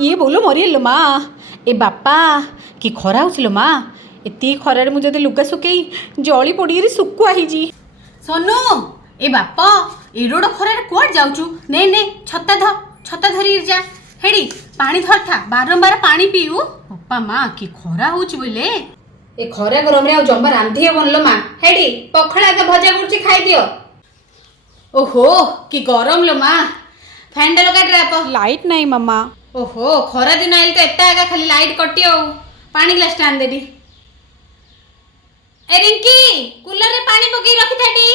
ଇଏ ବୋଲ ମରିଗଲ ମା ଏ ବାପା କି ଖରା ହଉଛି ଲୋ ମା ଏତିକି ଖରାରେ ମୁଁ ଯଦି ଲୁଗା ଶୁଖେଇ ଜଳି ପଡ଼ିକିରି ଶୁଖୁଆ ହେଇଛି। ସୋନୁ ଏ ବାପ ଏଡୋଡ ଖରାରେ କୁଆଡ଼େ ଯାଉଛୁ? ନେ ନେ ଛତା ଧରିକି ଯା। ହେଡ଼ି ପାଣି ଧରଥା ବାରମ୍ବାର ପାଣି ପିଇବୁ। ବାପା ମା କି ଖରା ହଉଛି ବୋଇଲେ ଏ ଖରା ଗରମରେ ଆଉ ଜମା ରାନ୍ଧି ହେବନି ଲୋ ମା। ହେଡ଼ି ପଖାଳ ଆଗ ଭଜା କରୁଛି ଖାଇଦିଅ। ଓହୋ କି ଗରମ ଲୋ ମା। ଫ୍ୟାନ୍ ଟା ଲଗା ଡ୍ରାପ। ଲାଇଟ୍ ନାହିଁ ମାମା। ଓହୋ ଖରା ଦିନ ଆଇଲେ ତ ଏତେ ଆଗା ଖାଲି ଲାଇଟ୍ କଟି ଆଉ। ପାଣି ଗ୍ଲାସ ଟା ଆଣିଦେବି। ଏ ରିଙ୍କି କୁଲରରେ ପାଣି ପକେଇ ରଖିଥାଟି।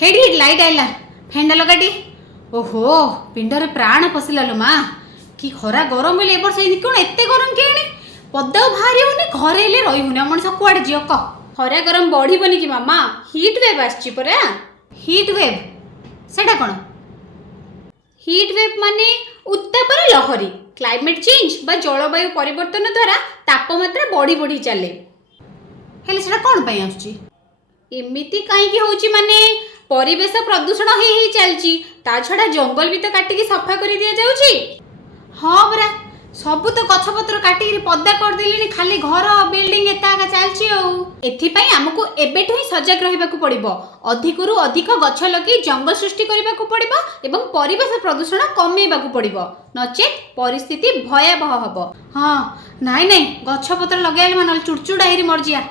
ହେଡ଼ି ଲାଇଟ୍ ଆଇଲା ଫ୍ୟାନ୍ ଟା ଲଗାଟି। ଓହୋ ପିଣ୍ଡରେ ପ୍ରାଣ ପଶିଲା ଲୋ ମା। କି ଖରା ଗରମ ହେଲେ ଏ ବର୍ଷ ହେଇନି କଣ ଏତେ ଗରମ କେଆଣି? ପଦାକୁ ବାହାରି ହଉନି ଘରେ ହେଲେ ରହିହଉନି। ମଣିଷ କୁଆଡ଼େ ଯିବ କହ? ଖରା ଗରମ ବଢ଼ିବନି କି ମାମା? ହିଟ୍ ୱେଭ୍ ଆସିଛି ପରା। ହିଟ୍ ୱେଭ୍ ସେଟା କ'ଣ? ହିଟ୍ ୱେଭ୍ ମାନେ ଉତ୍ତାପର ଲହରୀ। କ୍ଲାଇମେଟ୍ ଚେଞ୍ଜ ବା ଜଳବାୟୁ ପରିବର୍ତ୍ତନ ଦ୍ୱାରା ତାପମାତ୍ରା ବଢ଼ି ବଢ଼ି ଚାଲେ। ହେଲେ ସେଟା କ'ଣ ପାଇଁ ଆସୁଛି? ଏମିତି କାହିଁକି ହଉଛି ମାନେ ପରିବେଶ ପ୍ରଦୂଷଣ ହେଇ ଚାଲିଛି। ତା ଛଡ଼ା ଜଙ୍ଗଲ ବି ତ କାଟିକି ସଫା କରି ଦିଆଯାଉଛି। ହଁ ପରା ସବୁ ତ ଗଛପତ୍ର କାଟିକି ପଦା କରିଦେଲେଣି। ଖାଲି ଘର ବିଲ୍ଡିଂ ଏତେ ଆଗା ଚାଲିଛି ଆଉ। ଏଥିପାଇଁ ଆମକୁ ଏବେଠୁ ହିଁ ସଜାଗ ରହିବାକୁ ପଡ଼ିବ। ଅଧିକରୁ ଅଧିକ ଗଛ ଲଗାଇ ଜଙ୍ଗଲ ସୃଷ୍ଟି କରିବାକୁ ପଡ଼ିବ ଏବଂ ପରିବେଶ ପ୍ରଦୂଷଣ କମେଇବାକୁ ପଡ଼ିବ। ନଚେତ୍ ପରିସ୍ଥିତି ଭୟାବହ ହେବ। ହଁ ନାଇଁ ଗଛପତ୍ର ଲଗାଇଲେ ମାନେ ଚୁଡ଼ଚୁଡ଼ା ହେଇରି ମରିଯିବା।